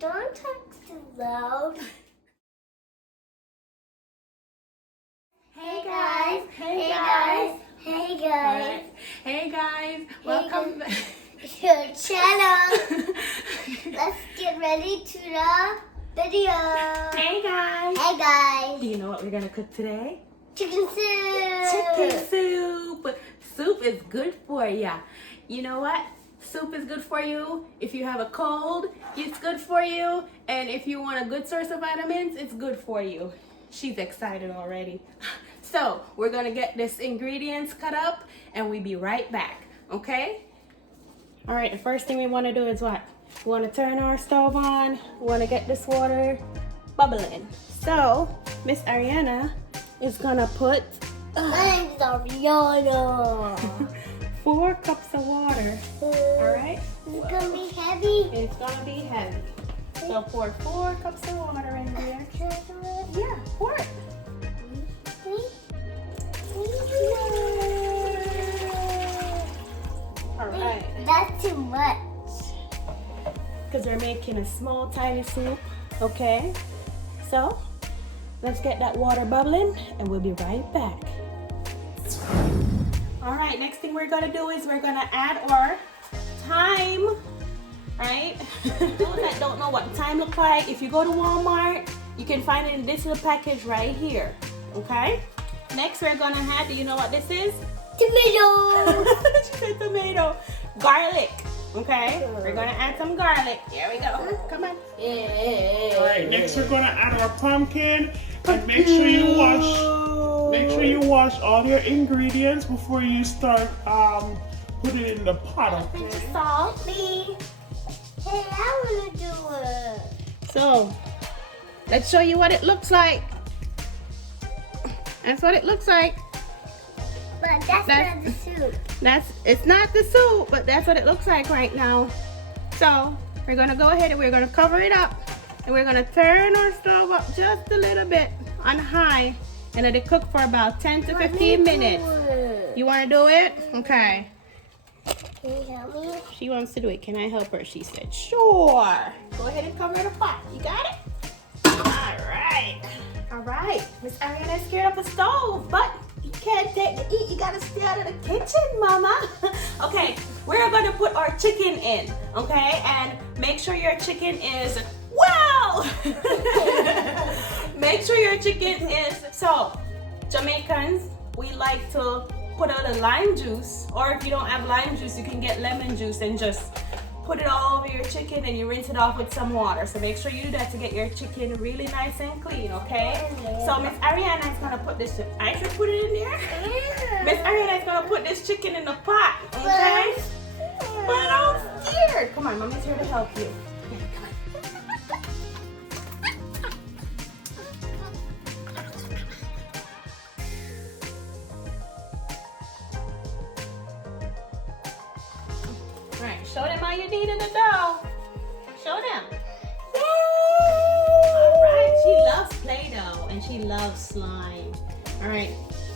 Don't talk too loud. Hey guys. Hey guys. Hey guys. Right. Hey guys. Welcome back to your channel. Let's get ready to the video. Hey guys. Hey guys. Do you know what we're gonna cook today? Chicken soup. Chicken soup. Soup is good for ya. You know what? Soup is good for you. If you have a cold, it's good for you. And if you want a good source of vitamins, it's good for you. She's excited already. So we're gonna get this ingredients cut up and we'll be right back, okay? All right, the first thing we wanna do is what? We wanna turn our stove on. We wanna get this water bubbling. So Miss Ariana is gonna put My name's Ariana. 4 cups of water. All right? It's gonna be heavy. It's gonna be heavy. So pour 4 cups of water in there. Yeah, pour it. All right. That's too much. Because we're making a small, tiny soup. Okay? So, let's get that water bubbling and we'll be right back. All right, next thing we're gonna do is we're gonna add our thyme, right? Those that don't know what thyme look like, if you go to Walmart, you can find it in this little package right here, okay? Next, we're gonna add, do you know what this is? Tomato. She said tomato. Garlic, okay? We're gonna add some garlic. Here we go, come on. All right, next we're gonna add our pumpkin, and make sure you wash all your ingredients before you start putting it in the pot. Okay? Salty. Hey, I wanna do it. So, let's show you what it looks like. That's what it looks like. But that's not the soup. It's not the soup, but that's what it looks like right now. So, we're gonna go ahead and we're gonna cover it up. And we're gonna turn our stove up just a little bit on high. And let it cook for about 10 to 15 minutes. You wanna do it? Okay. Can you help me? She wants to do it. Can I help her? She said, sure. Go ahead and cover the pot. You got it? All right. All right. Miss Ariana is scared of the stove, but you can't take the eat. You gotta stay out of the kitchen, Mama. Okay, we're gonna put our chicken in, okay? And make sure your chicken is, wow! Make sure your chicken is, so Jamaicans, we like to put out the lime juice, or if you don't have lime juice, you can get lemon juice and just put it all over your chicken and you rinse it off with some water. So make sure you do that to get your chicken really nice and clean, okay? So Miss Ariana is gonna put this, I should put it in there? Miss Ariana is gonna put this chicken in the pot, okay? But I'm scared. Come on, Mommy's here to help you. Okay, come on. Right, show them how you knead in the dough. Show them. Yay! All right, she loves Play-Doh and she loves slime. All right,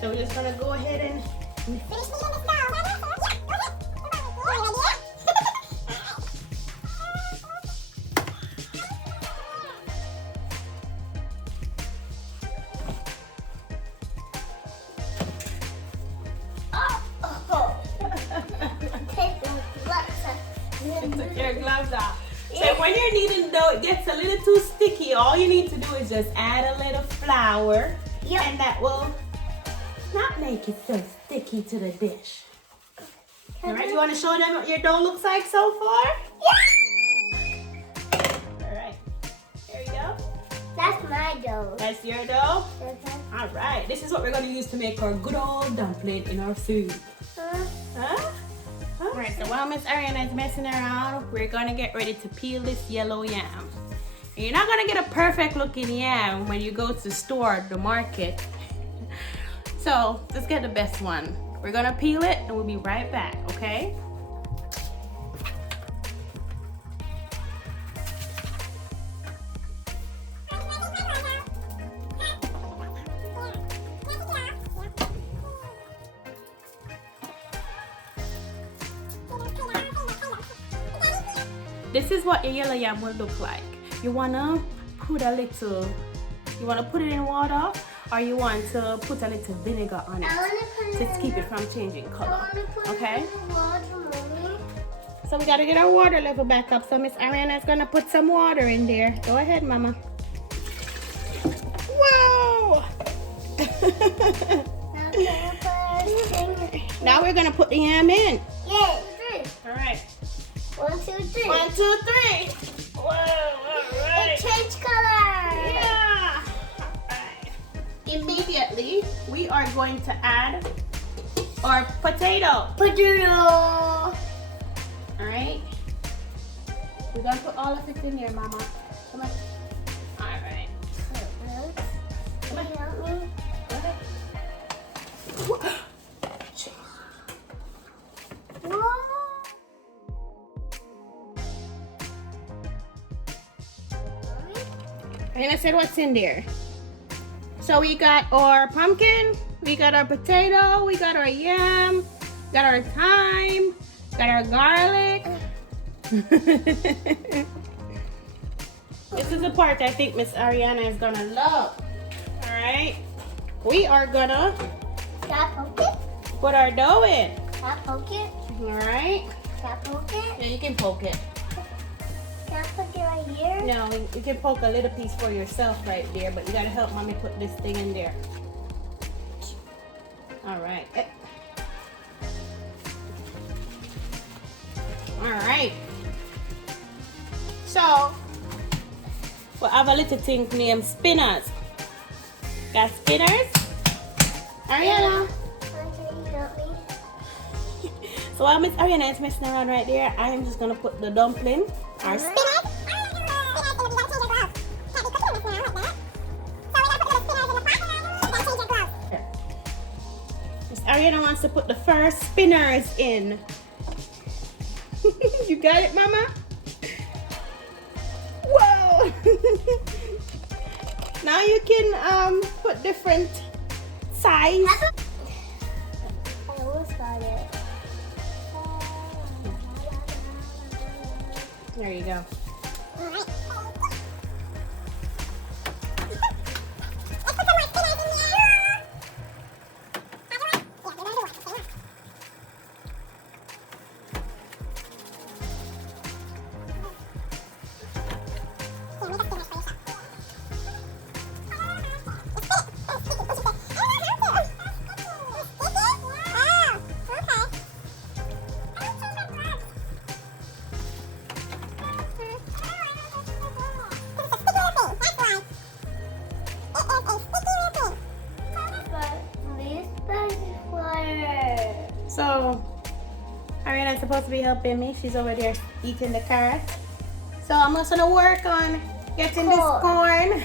so we're just gonna go ahead and Took your gloves off. So when you're kneading dough, it gets a little too sticky. All you need to do is just add a little flour, and that will not make it so sticky to the dish. All right, you want to show them what your dough looks like so far? All right, there you go. That's my dough. That's your dough? All right, this is what we're going to use to make our good old dumpling in our food. Huh? All right, so while Miss Ariana is messing around, we're going to get ready to peel this yellow yam. And you're not going to get a perfect looking yam when you go to the store, the market. So let's get the best one. We're going to peel it and we'll be right back, okay? This is what a yellow yam will look like. You wanna put a little, you wanna put it in water, or you want to put a little vinegar on it to keep it from changing color. Okay? So we gotta get our water level back up. So Miss Ariana is gonna put some water in there. Go ahead, Mama. Whoa! Now we're gonna put the yam in. Yeah. All right. 1, 2, 3. 1, 2, 3. Whoa, all right. It changed color. Yeah. All right. Immediately, we are going to add our potato. Potato. All right. We're gonna put all of it in there, Mama. Come on. All right. Can you help me? Go ahead. Whoa. And I said, what's in there? So we got our pumpkin, we got our potato, we got our yam, got our thyme, got our garlic. This is the part I think Miss Ariana is gonna love. All right, we are gonna Can I poke it? put our dough in. Can I poke it? All right, Can I poke it? yeah, you can poke it. Can I put it right here? No, you can poke a little piece for yourself right there, but you gotta help Mommy put this thing in there. All right. All right. So, we'll have a little thing named spinners. Got spinners? Ariana. Can you help me? So while Miss Ariana is messing around right there, I am just gonna put the dumpling, our spinach. Miss Ariana wants to put the first spinners in. You got it, Mama? Whoa! Now you can put different size. I almost got it. There you go. So, Ariana's supposed to be helping me. She's over there eating the carrot. So I'm just gonna work on getting this corn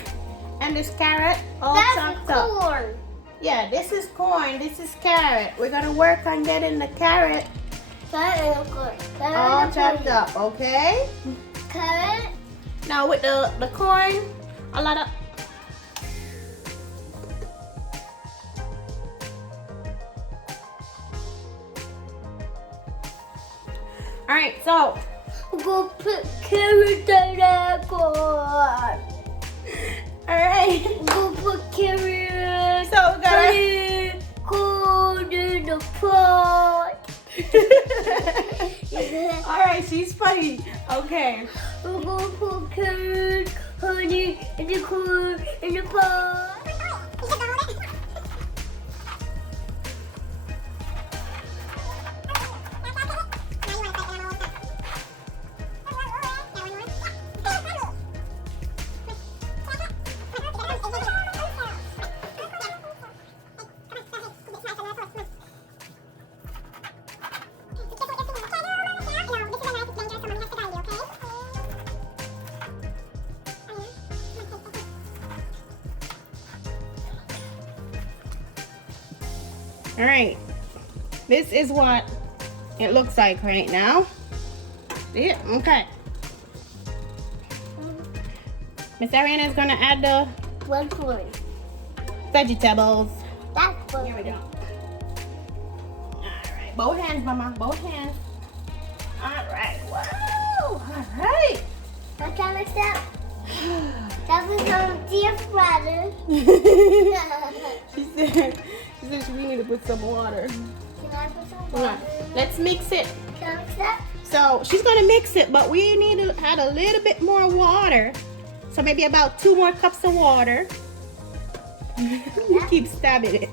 and this carrot all chopped up. Corn. Yeah, this is corn, this is carrot. We're gonna work on getting the carrot all chopped up, okay? Carrot. Now with the corn, a lot of... Alright, so Go put carrot in the corn. alright. Go put carrot. So we gotta Corn in the pot. All right, she's funny. Okay. We're gonna put carrots, honey, in the corn, in the pot. All right. This is what it looks like right now. See it? Okay. Miss Ariana is gonna add the One corn. vegetables. That's one. Here we go. All right. Both hands, Mama. Both hands. All right. Wow. All right. What kind of stuff? That was on dear brother. She said we need to put some water. Can I put some Hold on. water? Let's mix it. Can I mix that? So she's gonna mix it, but we need to add a little bit more water. So maybe about 2 more cups of water. You keep stabbing it.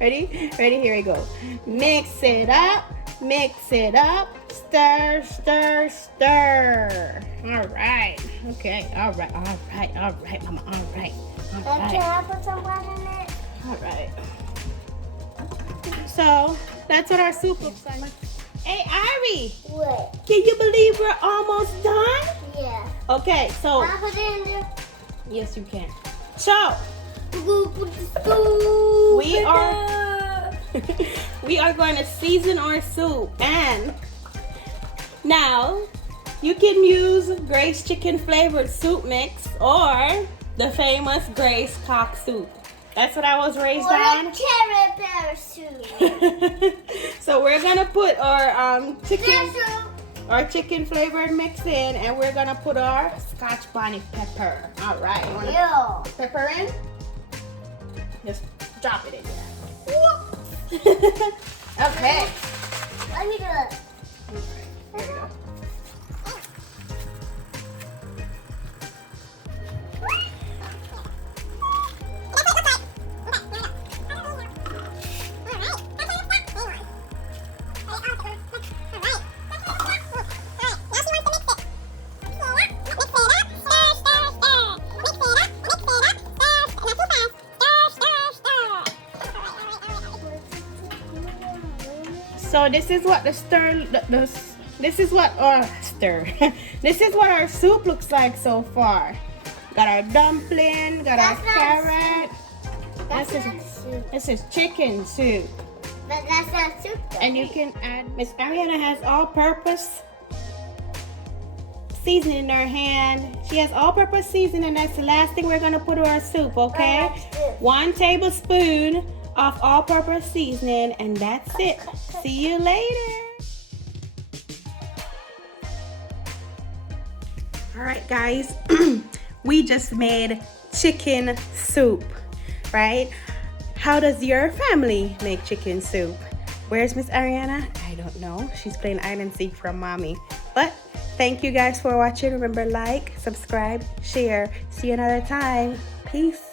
Ready? Ready? Here we go. Mix it up. Mix it up. Stir, stir, stir. All right. Okay. All right. All right. All right, Mama. All right. All Can right. I put some water in it? All right. So that's what our soup looks like. Hey, Ari, What? can you believe we're almost done? Yeah. Okay, so Can I put it in there? yes, you can. So We're gonna put the soup We in are- there. we are going to season our soup, and now you can use Grace chicken flavored soup mix or the famous Grace cock soup. That's what I was raised Or a on. carrot bear soup. So we're gonna put our chicken. Bear soup. Our chicken flavored mix in, and we're gonna put our Scotch bonnet pepper. All right, you wanna Ew. put pepper in? Just drop it in there. Whoop. Okay. Let me do it. Here we go. So this is what this is what our this is what our soup looks like so far. Got our dumpling, got our That's not carrot. That's This not is soup. this is chicken soup. But that's not soup though. And you can add, Miss Ariana has all-purpose seasoning in her hand. She has all-purpose seasoning. That's the last thing we're gonna put to our soup, okay? That's good. 1 tablespoon of all-purpose seasoning, and that's it. See you later. All right, guys, we just made chicken soup, right? How does your family make chicken soup? Where's Miss Ariana? I don't know. She's playing hide and seek from mommy. But thank you guys for watching. Remember, like, subscribe, share. See you another time. Peace.